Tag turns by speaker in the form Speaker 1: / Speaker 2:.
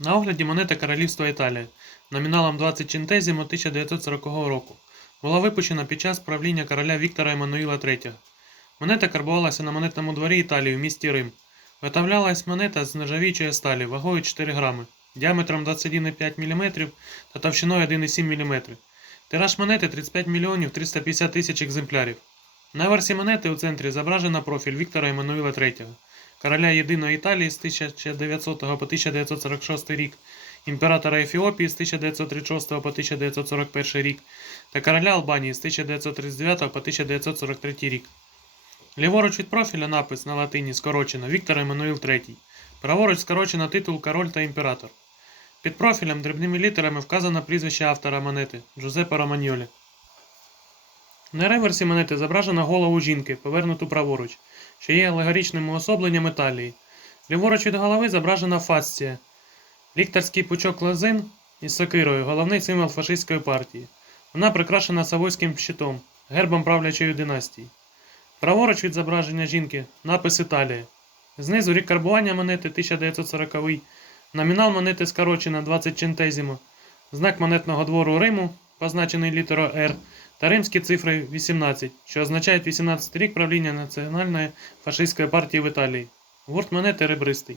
Speaker 1: На огляді монета Королівства Італії номіналом 20 чентезімо 1940 року. Була випущена під час правління короля Віктора Еммануїла III. Монета карбувалася на монетному дворі Італії в місті Рим. Виготовлялась монета з нержавіючої сталі вагою 4 грами, діаметром 21,5 мм та товщиною 1,7 мм. Тираж монети 35 мільйонів 350 тисяч екземплярів. На версії монети у центрі зображено профіль Віктора Еммануїла III, короля єдиної Італії з 1900 по 1946 рік, імператора Ефіопії з 1936 по 1941 рік та короля Албанії з 1939 по 1943 рік. Ліворуч від профіля напис на латині скорочено Віктор Еммануїл III. Праворуч скорочено титул Король та імператор. Під профілем дрібними літерами вказано прізвище автора монети Джузеппе Романьолі. На реверсі монети зображено голову жінки, повернуту праворуч, що є алегоричним уособленням Італії. Ліворуч від голови зображена фасція, лікторський пучок лозин із сокирою, головний символ фашистської партії. Вона прикрашена савойським щитом, гербом правлячої династії. Праворуч від зображення жінки напис Італія. Знизу рік карбування монети 1940 номінал монети скорочено 20 чентезімо, знак монетного двору Риму, позначений літерою Р, та римські цифри 18, що означають 18 рік правління національної фашистської партії в Італії. Гурт монети ребристий.